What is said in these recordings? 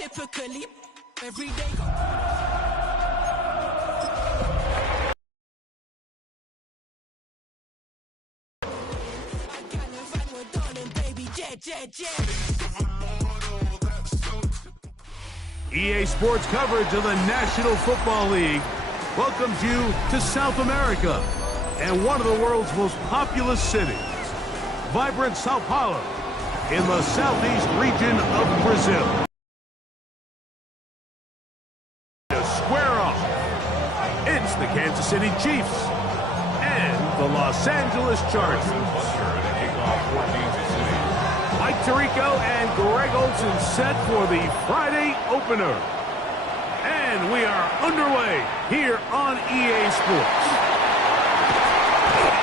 Typically, every day. EA Sports coverage of the National Football League welcomes you to South America and one of the world's most populous cities, vibrant Sao Paulo, in the southeast region of Brazil. To square off, it's the Kansas City Chiefs and the Los Angeles Chargers. Mike Tirico and Greg Olsen set for the Friday opener. And we are underway here on EA Sports.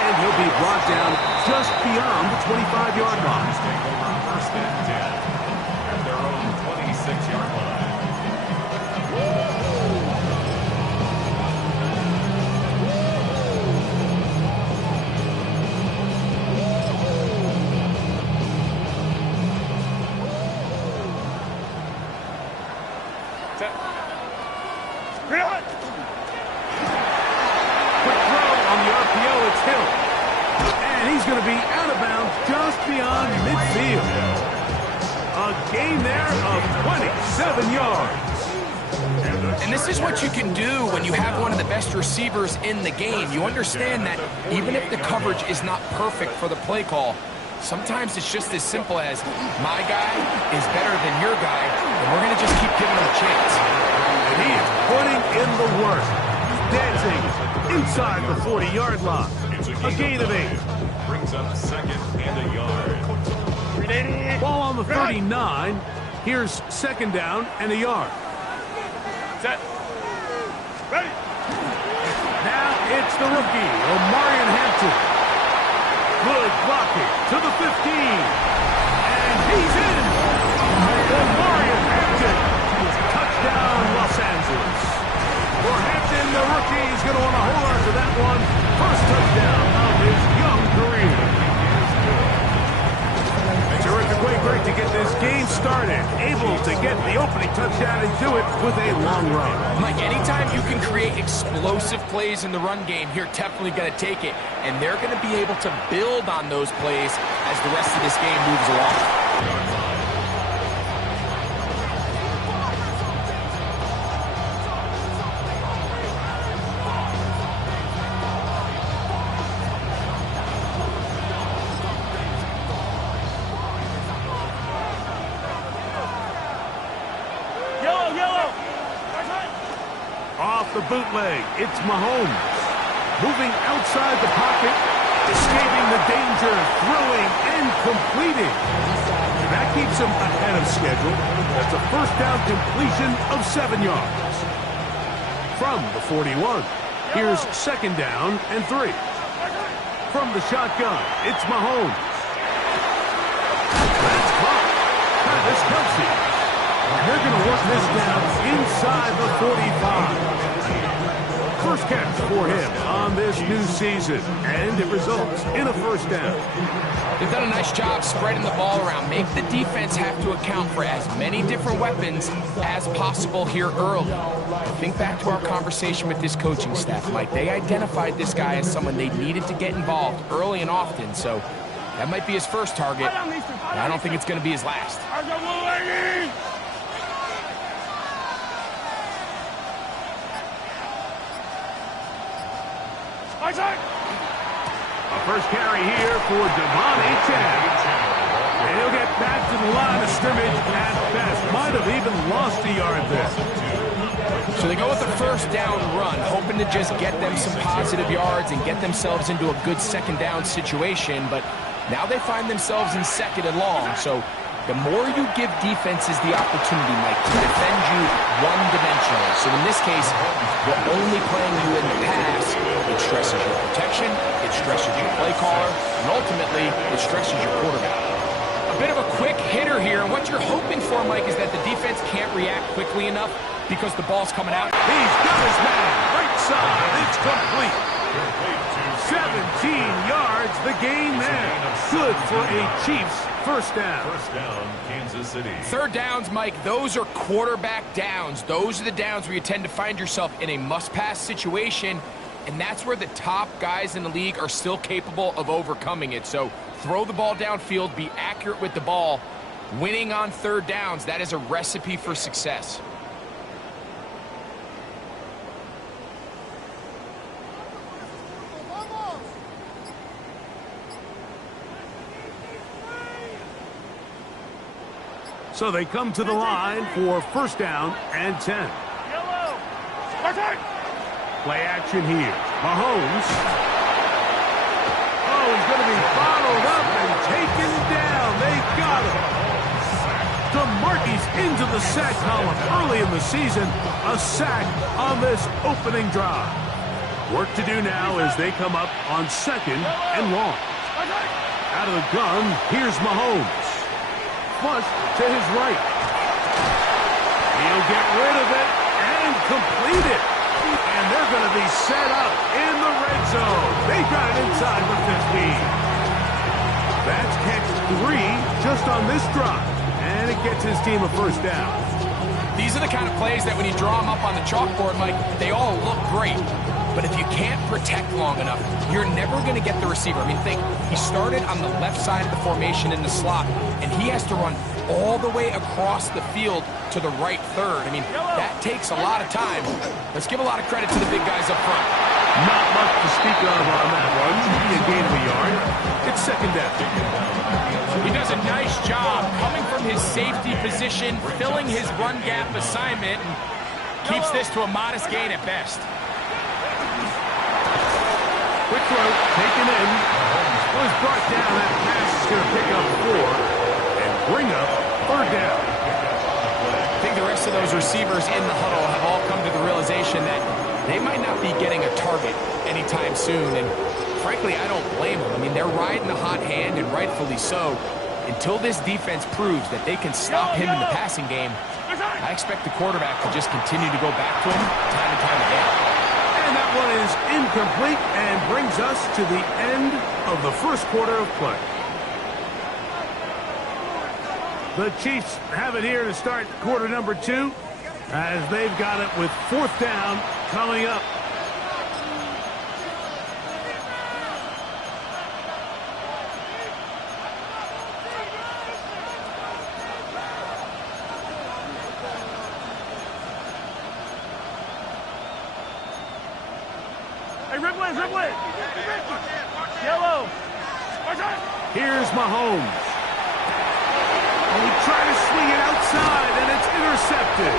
And he'll be brought down just beyond the 25-yard line. First and 10 at their own 26-yard line. Quick throw on the RPO, it's Hill. And he's going to be out of bounds just beyond midfield. A gain there of 27 yards. And this is what you can do when you have one of the best receivers in the game. You understand that even if the coverage is not perfect for the play call, sometimes it's just as simple as my guy is better than your guy, and we're going to just keep giving him a chance. And he is putting in the work. Dancing inside the 40-yard line. A gain of 8. Brings up second and a yard. Ball on the 39. Here's second down and a yard. Set. Ready. Now it's the rookie, Omarion Hampton. Good blocking to the 15. And he's in. Omarion Hampton. Touchdown, Los Angeles. For Hampton, the rookie is going to want to hold on to that one. First touchdown of his young career. Terrific way, Greg, to get this game started. Able to get the opening touchdown and do it with a long run. Mike, anytime you can create explosive plays in the run game, you're definitely going to take it. And they're going to be able to build on those plays as the rest of this game moves along. Off the bootleg, it's Mahomes. Moving outside the pocket, escaping the danger, throwing and completing. And that keeps him ahead of schedule. That's a first down completion of 7 yards. From the 41, here's second down and 3. From the shotgun, it's Mahomes. That's caught. Travis Kelce. And they're going to work this down inside the 45. First catch for him on this new season, and it results in a first down. They've done a nice job spreading the ball around. Make the defense have to account for as many different weapons as possible here early. Think back to our conversation with this coaching staff, Mike. They identified this guy as someone they needed to get involved early and often, so that might be his first target. And I don't think it's going to be his last. A first carry here for Devon Achane. And he'll get back to the line of scrimmage at best. Might have even lost a yard there. So they go with the first down run, hoping to just get them some positive yards and get themselves into a good second down situation. But now they find themselves in second and long. So the more you give defenses the opportunity, Mike, to defend you one-dimensionally. So in this case, we're only playing you in the pass. It stresses your protection, it stresses your play caller, and ultimately, it stresses your quarterback. A bit of a quick hitter here, and what you're hoping for, Mike, is that the defense can't react quickly enough because the ball's coming out. He's got his man. Right side. It's complete. 17 yards, the gain there. Good for a Chiefs first down. First down, Kansas City. Third downs, Mike, those are quarterback downs. Those are the downs where you tend to find yourself in a must-pass situation, and that's where the top guys in the league are still capable of overcoming it. So throw the ball downfield, be accurate with the ball. Winning on third downs, that is a recipe for success. So they come to the line for first down and 10. Play action here. Mahomes. Oh, he's going to be bottled up and taken down. They got him. DeMarcus into the sack column early in the season. A sack on this opening drive. Work to do now as they come up on second and long. Out of the gun, here's Mahomes. Flush to his right. He'll get rid of it and complete it. And they're going to be set up in the red zone. They got it inside the 15. That's catch 3 just on this drive. And it gets his team a first down. These are the kind of plays that when you draw them up on the chalkboard, Mike, they all look great. But if you can't protect long enough, you're never going to get the receiver. I mean, think, he started on the left side of the formation in the slot, and he has to run all the way across the field to the right third. I mean, that takes a lot of time. Let's give a lot of credit to the big guys up front. Not much to speak of on that one. A gain of a yard. It's second down. He does a nice job coming from his safety position, filling his run gap assignment, and keeps this to a modest gain at best. Quick throw, taken in. Was brought down. That pass is going to pick up 4 and bring up third down. I think the rest of those receivers in the huddle have all come to the realization that they might not be getting a target anytime soon. And frankly, I don't blame them. I mean, they're riding the hot hand, and rightfully so. Until this defense proves that they can stop him in the passing game, I expect the quarterback to just continue to go back to him time and time again. And that one is incomplete and brings us to the end of the first quarter of play. The Chiefs have it here to start quarter number 2 as they've got it with fourth down coming up. Ridley! Yellow! Here's Mahomes. And he tried to swing it outside, and it's intercepted.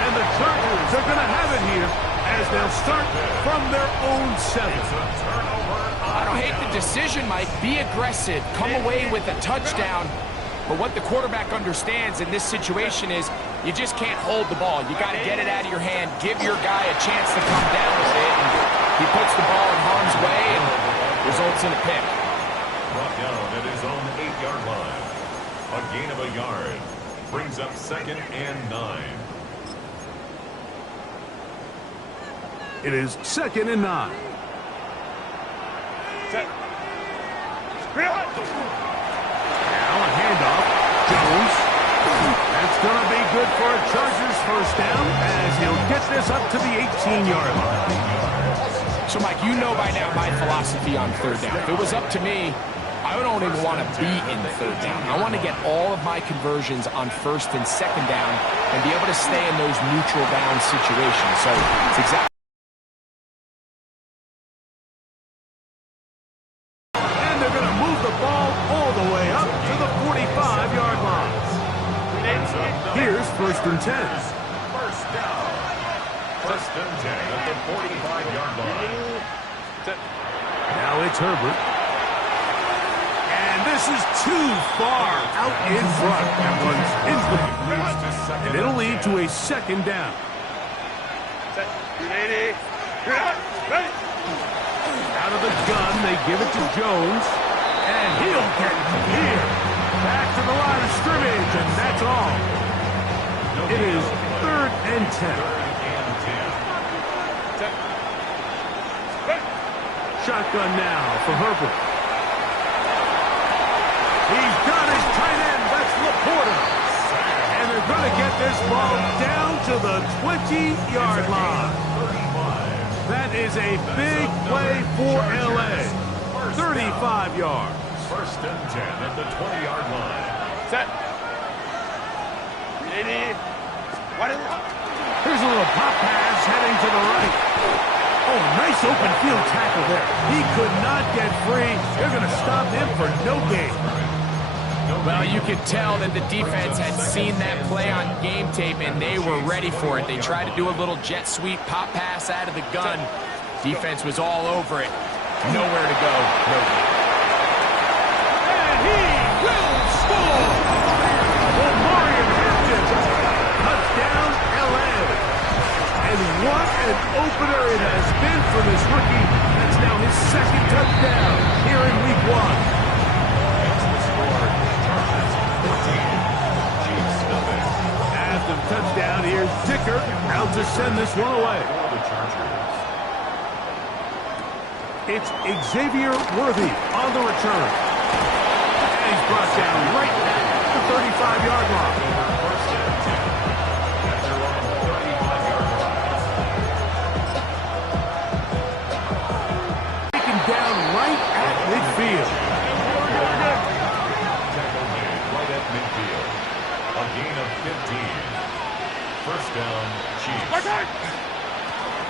And the Chargers are going to have it here as they'll start from their own 7. I don't hate the decision, Mike. Be aggressive. Come away with a touchdown. But what the quarterback understands in this situation is you just can't hold the ball. You got to get it out of your hand. Give your guy a chance to come down with it. And he puts the ball in harm's way and results in a pick. Brought down at his own 8-yard line. A gain of a yard. Brings up second and 9. It is second and 9. Now a handoff. Jones. That's going to be good for a Chargers first down as he'll get this up to the 18-yard line. So, Mike, you know by now my philosophy on third down. If it was up to me, I don't even want to be in third down. I want to get all of my conversions on first and second down and be able to stay in those neutral down situations. So it's exactly. And they're going to move the ball all the way up to the 45-yard line. Here's first and 10. First down. First and 10 at the 45-yard line. Now it's Herbert. And this is too far out in front. That one's incomplete. And it'll lead to a second down. Out of the gun, they give it to Jones. And he'll get it here. Back to the line of scrimmage, and that's all. It is third and 10. shotgun now for Herbert. He's got his tight end. That's Laporta. And they're going to get this ball down to the 20-yard line. That is a big play for L.A. 35 yards. First and 10 at the 20-yard line. Set. Here's a little pop pass heading to the right. Oh, nice open field tackle there. He could not get free. They're going to stop him for no gain. Well, you could tell that the defense had seen that play on game tape, and they were ready for it. They tried to do a little jet sweep pop pass out of the gun. Defense was all over it. Nowhere to go. No gain. And he will score! Omarion Hampton. Touchdown, L.A. And what an opener it has been for this rookie. That's now his second touchdown here in Week 1. After the touchdown, here's Dicker out to send this one away. It's Xavier Worthy on the return. And he's brought down right at the 35-yard line. Taken down right at midfield. Right at midfield. A gain of 15. First down, Chiefs.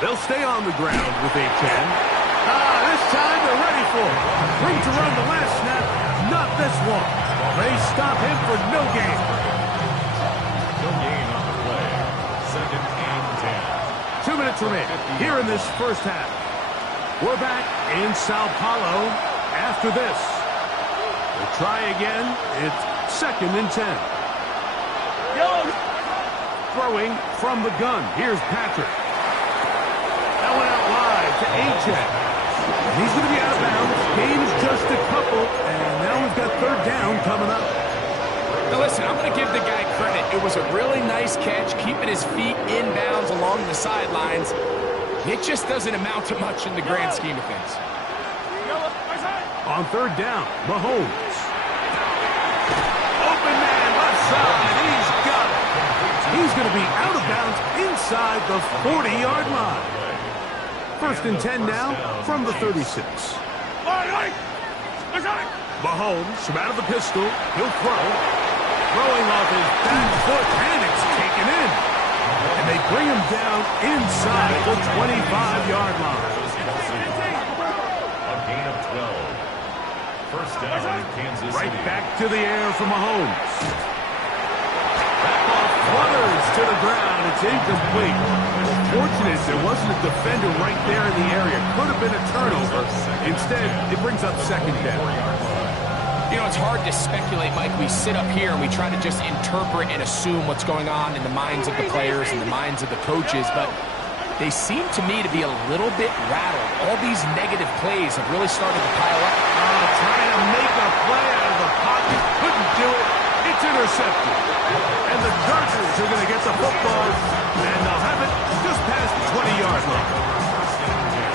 They'll stay on the ground with a 10. This time they're ready for it. Ready to run the last snap, not this one. They stop him for no gain. No gain on the play. Second and 10. 2 minutes remain here in this first half. We're back in Sao Paulo after this. We'll try again. It's second and 10. Throwing from the gun. Here's Patrick. That went out wide to A-Check. He's going to be out of bounds. Gains just a couple. And now we've got third down coming up. Now listen, I'm going to give the guy credit. It was a really nice catch, keeping his feet inbounds along the sidelines. It just doesn't amount to much in the grand scheme of things. On third down, Mahomes. Open man left side. He's got it. He's going to be out of bounds inside the 40-yard line. First and 10 now from the 36. Mahomes from out of the pistol. He'll throw. Throwing off his back foot, and it's taken in. And they bring him down inside the 25-yard line. A gain of 12. First down, Kansas City. Right back to the air for Mahomes. Back off, flutters to the ground. It's incomplete. Fortunate there wasn't a defender right there in the area. Could have been a turnover. Instead, it brings up second down. You know, it's hard to speculate, Mike. We sit up here and we try to just interpret and assume what's going on in the minds of the players and the minds of the coaches, but they seem to me to be a little bit rattled. All these negative plays have really started to pile up. Trying to make a play out of the pocket. Couldn't do it. It's intercepted. And the Chargers are going to get the football, and they'll have it just past the 20-yard line.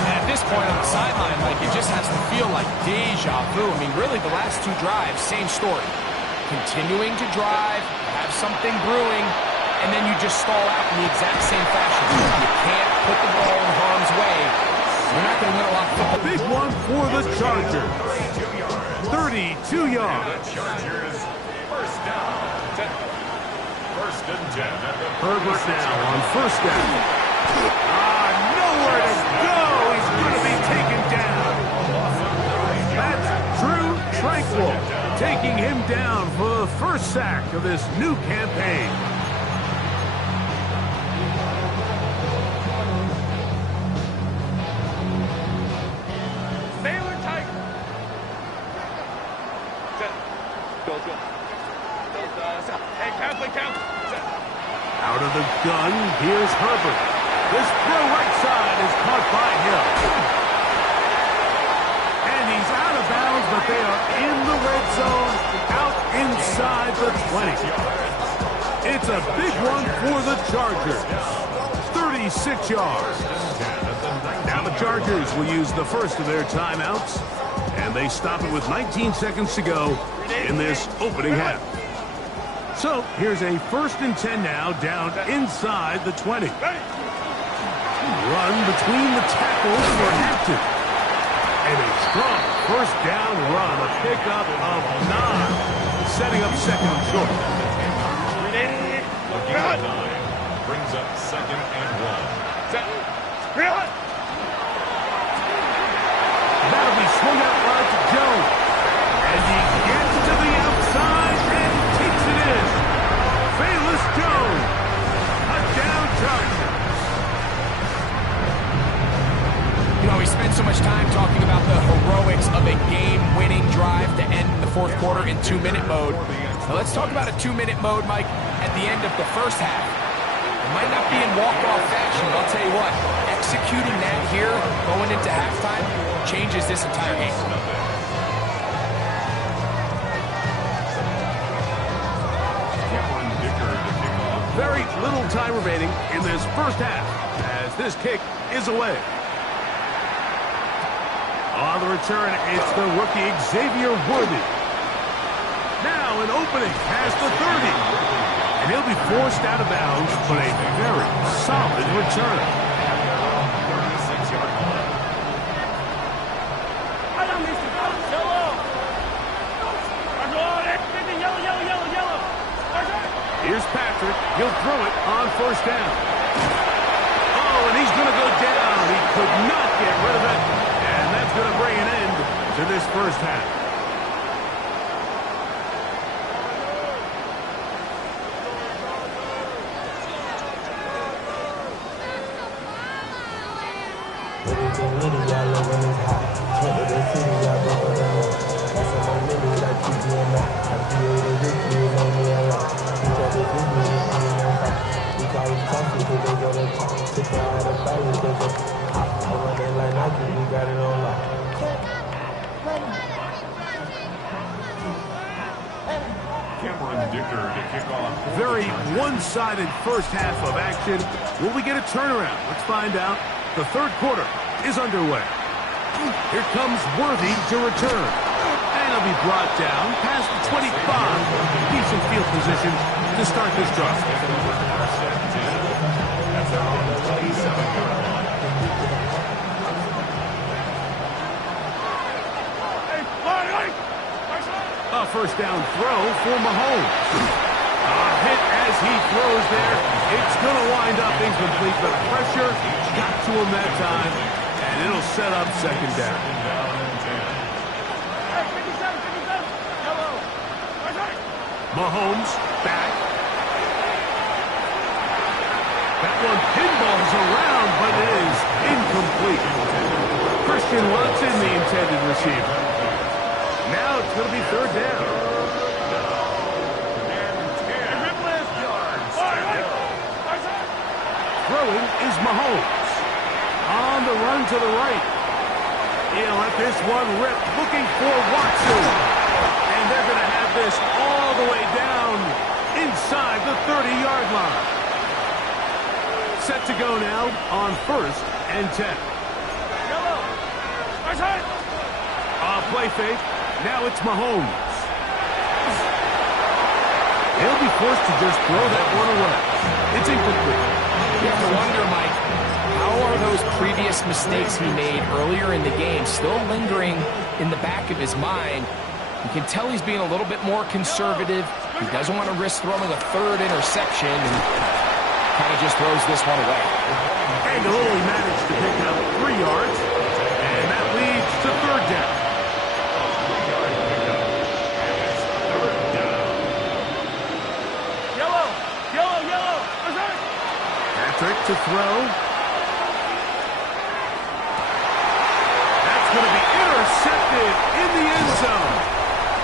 And at this point on the sideline, like, it just has to feel like deja vu. I mean, really, the last two drives, same story. Continuing to drive, have something brewing, and then you just stall out in the exact same fashion. You can't put the ball in harm's way. You're not going to win a lot of football. Big one for the Chargers. 32 yards. Chargers, first down. First and 10 at the Herbert now on first down. Nowhere to go. He's going to be taken down. That's Drew Tranquill taking him down for the first sack of this new campaign. Baylor tight. Go. Hey, count. Out of the gun, here's Herbert. This throw right side is caught by Hill. And he's out of bounds, but they are in the red zone, out inside the 20. It's a big one for the Chargers. 36 yards. Now the Chargers will use the first of their timeouts, and they stop it with 19 seconds to go in this opening half. So here's a 1st and 10 now, down inside the 20. Run between the tackles for Hampton. And a strong 1st down run, a pickup of 9, setting up 2nd and short. Looking at 9. Brings up 2nd and 1. That'll be swung out wide to Jones. And he gets to the outside and takes it in. Velus Jones, a down Charger. You know, we spent so much time talking about the heroics of a game-winning drive to end the 4th quarter in 2-minute mode. Now let's talk about a 2-minute mode, Mike, at the end of the 1st half. It might not be in walk-off fashion, but I'll tell you what, executing that here, going into halftime, changes this entire game. Very little time remaining in this 1st half as this kick is away. On the return, it's the rookie Xavier Worthy. Now an opening past the 30. And he'll be forced out of bounds, but a very solid return. 36-yard line. Here's Patrick. He'll throw it on 1st down. Oh, and he's going to go down. He could not get rid of it. And that's going to bring an end to this 1st half. Cameron Dicker to kick off. Very one-sided 1st half of action. Will we get a turnaround? Let's find out. The 3rd quarter is underway. Here comes Worthy to return. And he'll be brought down past the 25. Decent field position to start this drive. That's out on the 27-yard line. A 1st down throw for Mahomes. A hit as he throws there. It's going to wind up incomplete, but pressure got to him that time, and it'll set up 2nd down. Mahomes back. That one pinballs around, but it is incomplete. Christian Watson, the intended receiver. Now it's going to be 3rd down. Throwing is Mahomes. On the run to the right. He'll let this one rip, looking for Watson. And they're going to have this all the way down inside the 30-yard line. Set to go now on 1st and 10. Play fake. Now it's Mahomes. He'll be forced to just throw that one away. It's incomplete. You have to wonder, Mike, how are those previous mistakes he made earlier in the game still lingering in the back of his mind? You can tell he's being a little bit more conservative. He doesn't want to risk throwing a 3rd interception and kind of just throws this one away. And he'll only manage to pick up 3 yards, and that leads to 3rd down. Patrick to throw. That's going to be intercepted in the end zone.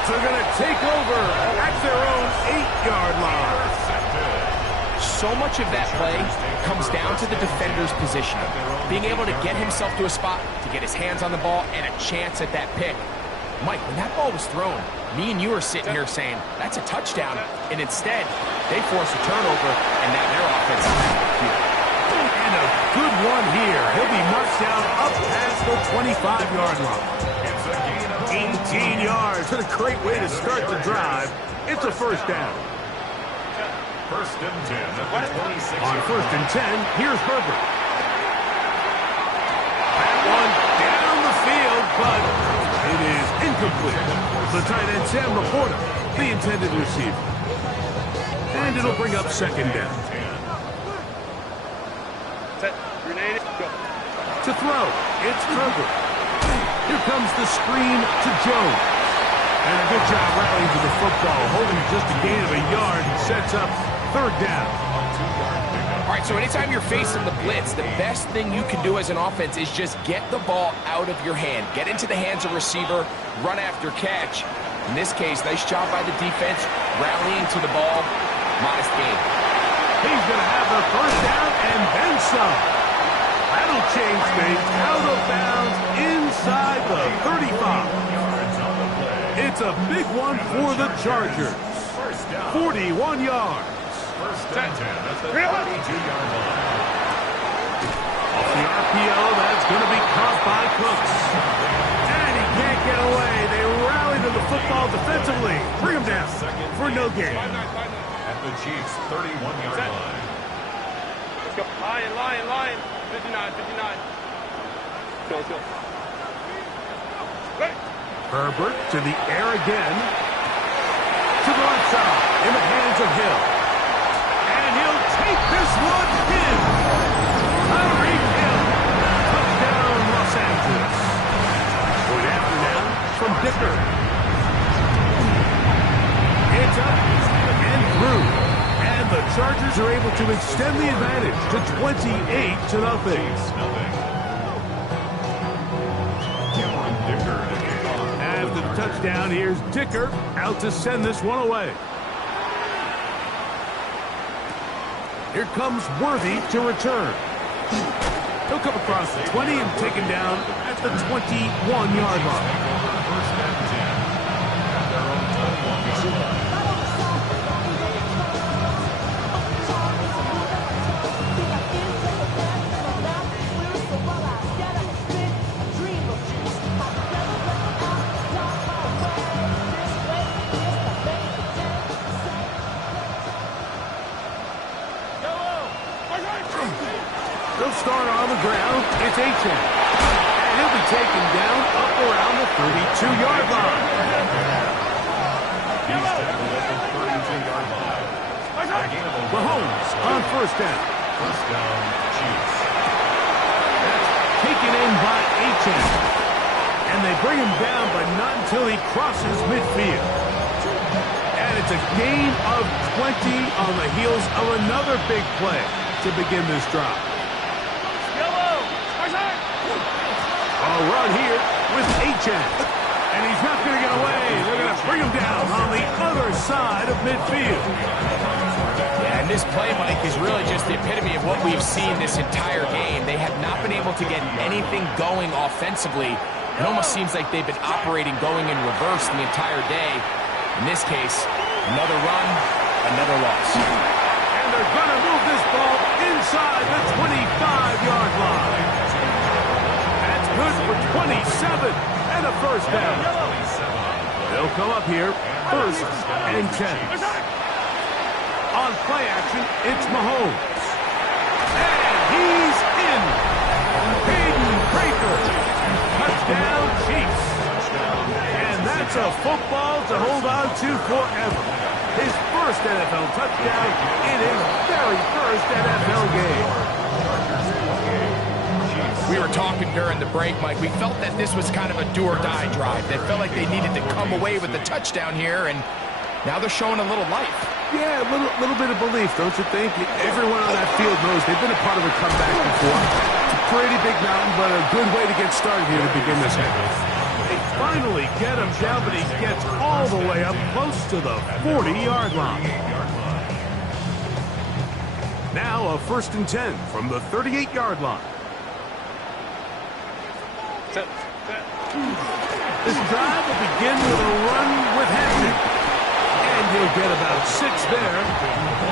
So they're going to take over at their own 8-yard line. So much of that play comes down to the defender's position. Being able to get himself to a spot, to get his hands on the ball, and a chance at that pick. Mike, when that ball was thrown, me and you are sitting here saying, that's a touchdown. And instead, they force a turnover, and now their offense is executed. And a good one here. He'll be marked touchdown up past the 25-yard line. It's a gain of 18 yards. What a great way to start the drive. It's a first down. first and 10 at the 26. On first and 10, here's Herbert. That one down the field, but it is incomplete. The tight end, Sam Laporta, the intended receiver. And it'll bring up second down. Set. Grenade. Go. To throw, it's Herbert. Here comes the screen to Jones. And a good job rallying to the football, holding just a gain of a yard and sets up third down. All right, so anytime you're facing the blitz, the best thing you can do as an offense is just get the ball out of your hand. Get into the hands of receiver, run after catch. In this case, nice job by the defense, rallying to the ball. Modest gain. He's going to have the first down and then some. That'll change things. Out of bounds inside the 35. It's a big one for the Chargers. 41 yards. First and 10 at the 32-yard line. Off the RPO, that's going to be caught by Cooks. And he can't get away. They rally to the football defensively. Bring him down for no gain. At the Chiefs' 31-yard line. Let's go. Line. 59. Go. Right. Herbert to the air again. To the left side, in the hands of Hill. And he'll take this one in. Tyreek Hill. Touchdown, Los Angeles. Point after now from Dicker. It's up and through. And the Chargers are able to extend the advantage to 28-0. After the touchdown, here's Dicker out to send this one away. Here comes Worthy to return. He'll come across the 20 and taken down at the 21-yard line. First and 10 at their own 21-yard line. They'll start on the ground. It's Achane. And he'll be taken down up around the 32-yard line. He's tackled at the 32-yard line. Mahomes on first down. First down, Chiefs. Taken in by Achane. And they bring him down, but not until he crosses midfield. And it's a gain of 20 on the heels of another big play to begin this drive. A run here with Achane. And he's not going to get away. They're going to bring him down on the other side of midfield. Yeah, and this play, Mike, is really just the epitome of what we've seen this entire game. They have not been able to get anything going offensively. It almost seems like they've been operating going in reverse the entire day. In this case, another run, another loss. And they're going to move this ball inside the 25-yard line. That's good for 27 and a first down. They'll come up here, first and 10. On play action, it's Mahomes. And he's in. Hayden Baker. Touchdown, Chiefs. And that's a football to hold on to forever. His first NFL touchdown in his very first NFL game. We were talking during the break, Mike. We felt that this was kind of a do-or-die drive. They felt like they needed to come away with the touchdown here, and now they're showing a little life. Yeah, a little bit of belief, don't you think? Everyone on that field knows they've been a part of a comeback before. It's a pretty big mountain, but a good way to get started here to begin this game. They finally get him down, but he gets all the way up close to the 40-yard line. Now a first and 10 from the 38-yard line. Set. This drive will begin with a run with Hampton. And he'll get about 6 there,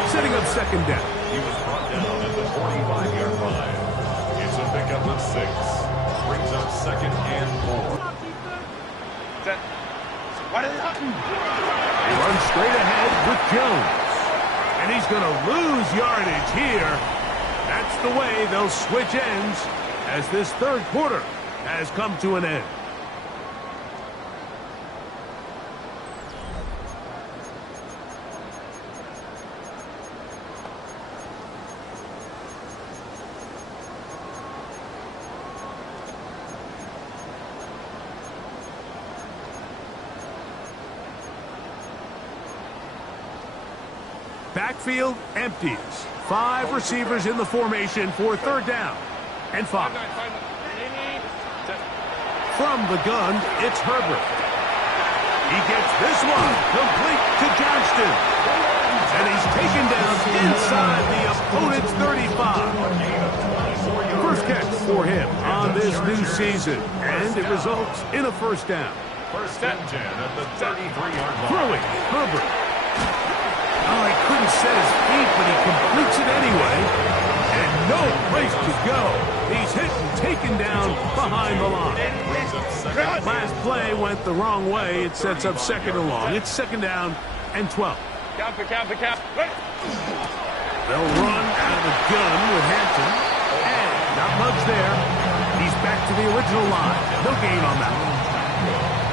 setting up second down. He was brought down at the 45-yard line. It's a pickup of 6. second and 4. Set. Why did it They run straight ahead with Jones. And he's going to lose yardage here. That's the way they'll switch ends as this third quarter has come to an end. Backfield empties. 5 receivers in the formation for third down and 5. From the gun, it's Herbert. He gets this one complete to Johnston. And he's taken down inside the opponent's 35. First catch for him on this new season. And it results in a first down. First and 10 at the 33-yard line. Throwing, Herbert. Oh, he couldn't set his feet, but he completes it anyway. And no place to go. He's hit and taken down behind the line. Last play went the wrong way. It sets up second and long. It's second down and 12. Cap. They'll run out of the gun with Hampton. And not much there. He's back to the original line. No gain on that one.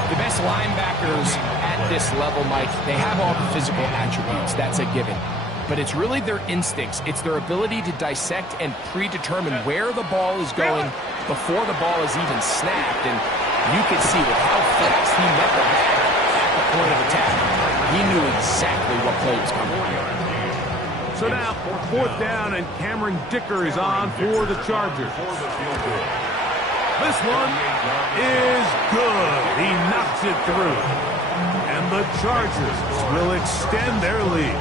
The best linebackers at this level, Mike, they have all the physical attributes. That's a given. But it's really their instincts. It's their ability to dissect and predetermine where the ball is going before the ball is even snapped. And you can see with how fast he met the ball at the point of attack. He knew exactly what play was coming. So now, fourth down, and Cameron Dicker is on for the Chargers. This one is good. He knocks it through. And the Chargers will extend their lead.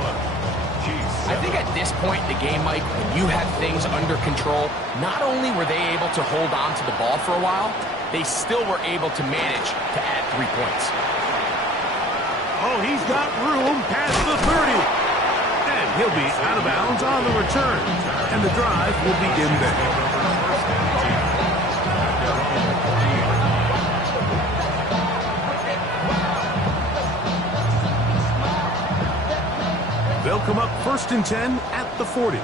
I think at this point in the game, Mike, when you have things under control, not only were they able to hold on to the ball for a while, they still were able to manage to add 3 points. Oh, he's got room past the 30. And he'll be out of bounds on the return. And the drive will begin there. They'll come up first and 10 at the 40.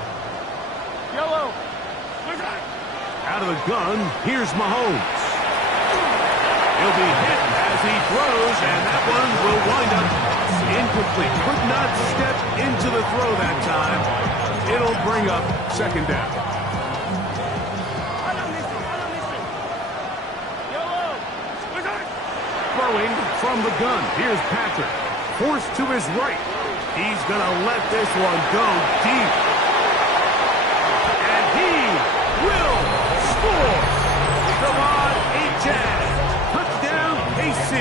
Yellow. Out of the gun, here's Mahomes. He'll be hit as he throws, and that one will wind up incomplete. Could not step into the throw that time. It'll bring up second down. Throwing from the gun, here's Patrick. Forced to his right. He's going to let this one go deep. And he will score. Devon Achane. Touchdown, KC.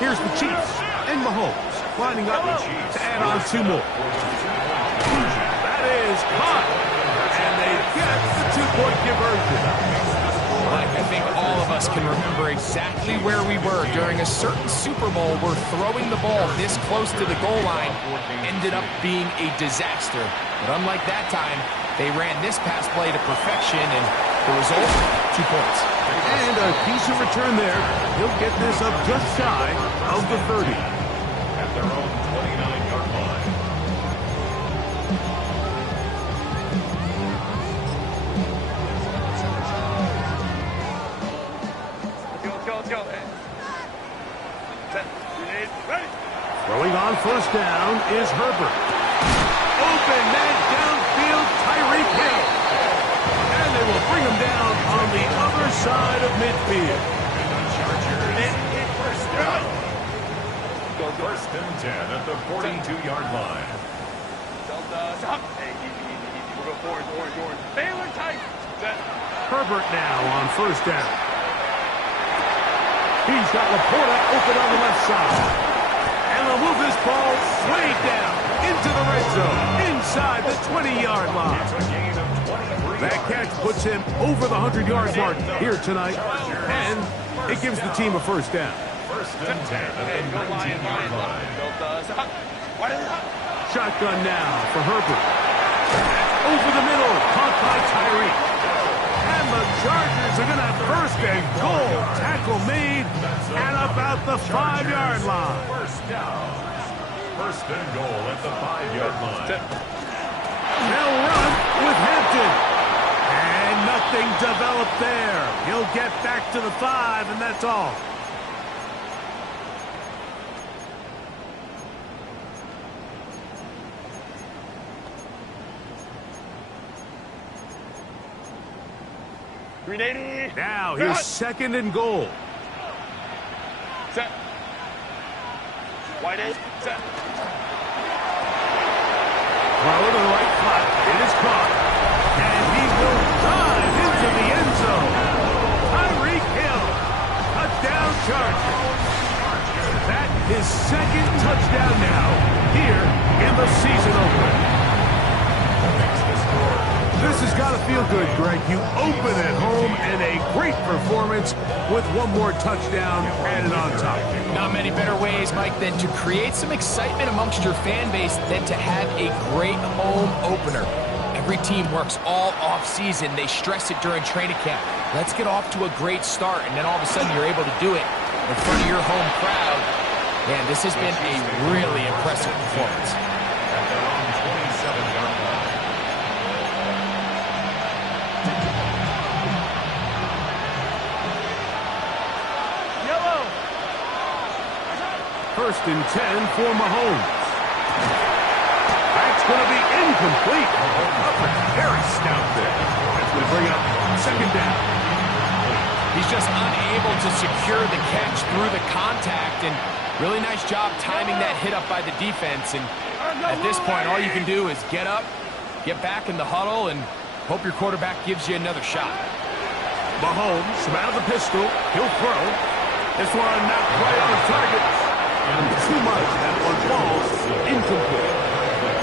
Here's the Chiefs and Mahomes lining up to add on 2 more. That is caught. And they get the 2-point conversion. Mike, I think all of us can remember exactly where we were during a certain Super Bowl where throwing the ball this close to the goal line ended up being a disaster. But unlike that time, they ran this pass play to perfection, and the result, 2 points. And a decent return there. He'll get this up just shy of the 30. At their own 29-yard line. Let's go. Set. Grenade. Ready. Throwing on first down is Herbert. Open man downfield, Tyreek Hill. And they will bring him down on the other side of midfield. First and 10 at the 42-yard line. Delta. Stop. Hey, easy. We'll go orange. Baylor tight. Set. Herbert now on first down. He's got Laporta open on the left side. And they'll move this ball way down into the red zone, inside the 20-yard line. That catch puts him over the 100-yard mark here tonight, and it gives the team a first down. First and 10 at the 19-yard line. Shotgun now for Herbert. Over the middle, caught by Tyreek. And the Chargers are going to have first and goal. Tackle made at about the 5-yard line. First down. First and goal at the 5-yard line. They'll run with Hampton. And nothing developed there. He'll get back to the 5, and that's all. Now here's second and goal. Set. Wide eight. Set. Throw to the right flat. It is caught. And he will dive into the end zone. Tyreek Hill. Touchdown Chargers. That is second touchdown now here in the season opener. This has got to feel good, Greg. You open at home and a great performance with one more touchdown added on top. Not many better ways, Mike, than to create some excitement amongst your fan base than to have a great home opener. Every team works all off-season. They stress it during training camp. Let's get off to a great start, and then all of a sudden you're able to do it in front of your home crowd. Man, this has been a really impressive performance. At their own 27-yard line. First and 10 for Mahomes. That's going to be incomplete. Very stout there. That's going to bring up second down. He's just unable to secure the catch through the contact, and really nice job timing that hit up by the defense. And at this point, all you can do is get up, get back in the huddle, and hope your quarterback gives you another shot. Mahomes out of the pistol. He'll throw. This one not quite on target. And too much. That one falls incomplete.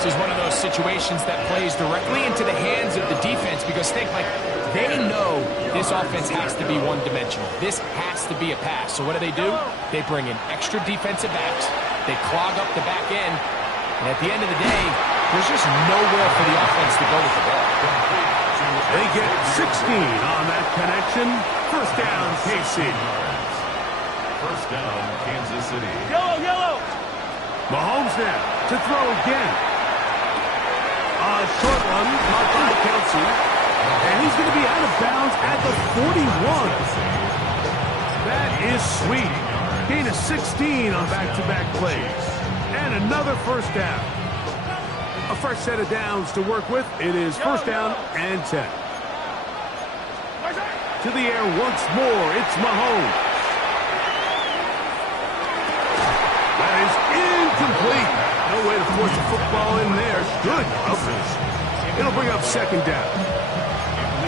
This is one of those situations that plays directly into the hands of the defense because think, like, they know this offense has to be one-dimensional. This has to be a pass. So what do? They bring in extra defensive backs. They clog up the back end. And at the end of the day, there's just nowhere for the offense to go with the ball. They get 16 on that connection. First down, KC. First down, Kansas City. Yellow. Mahomes now to throw again. A short one caught by Kelsey. And he's going to be out of bounds at the 41. That is sweet. Gain of 16 on back-to-back plays. And another first down. A fresh set of downs to work with. It is first down and 10. To the air once more. It's Mahomes. That is incomplete. No way to force the football in there. Good coverage. It'll bring up second down.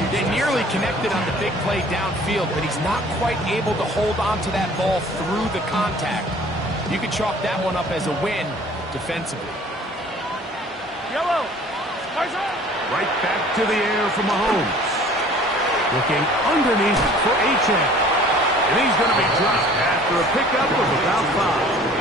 They nearly connected on the big play downfield, but he's not quite able to hold on to that ball through the contact. You can chalk that one up as a win defensively. Yellow. Right back to the air for Mahomes. Looking underneath for Achane. And he's going to be dropped after a pickup of about 5.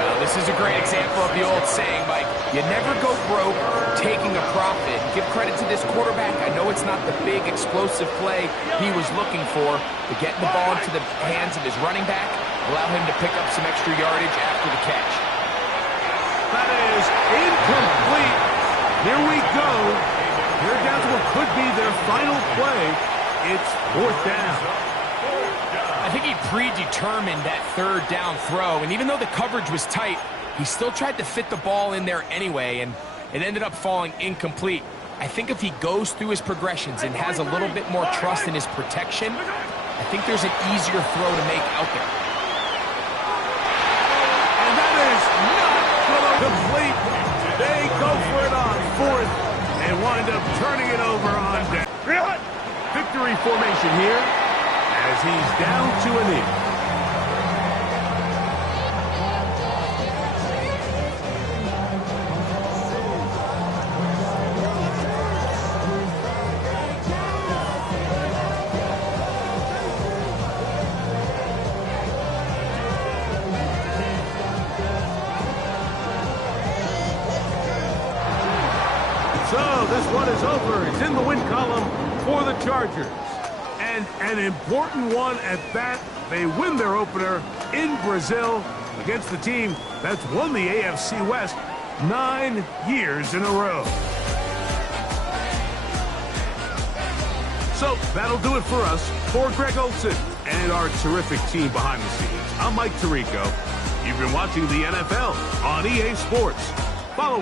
Now, this is a great example of the old saying, Mike. You never go broke taking a profit. Give credit to this quarterback. I know it's not the big explosive play he was looking for, but getting the ball into the hands of his running back, allow him to pick up some extra yardage after the catch. That is incomplete. Here we go. They're down to what could be their final play. It's fourth down. I think he predetermined that third down throw, and even though the coverage was tight, he still tried to fit the ball in there anyway, and it ended up falling incomplete. I think if he goes through his progressions and has a little bit more trust in his protection, I think there's an easier throw to make out there. And that is not going to complete. They go for it on fourth and wind up turning it over on down. Victory formation here as he's down to a knee. So this one is over. It's in the win column for the Chargers. And And an important one at that. They win their opener in Brazil against the team that's won the AFC West 9 years in a row. So that'll do it for us. For Greg Olson and our terrific team behind the scenes, I'm Mike Tirico. You've been watching the NFL on EA Sports. Follow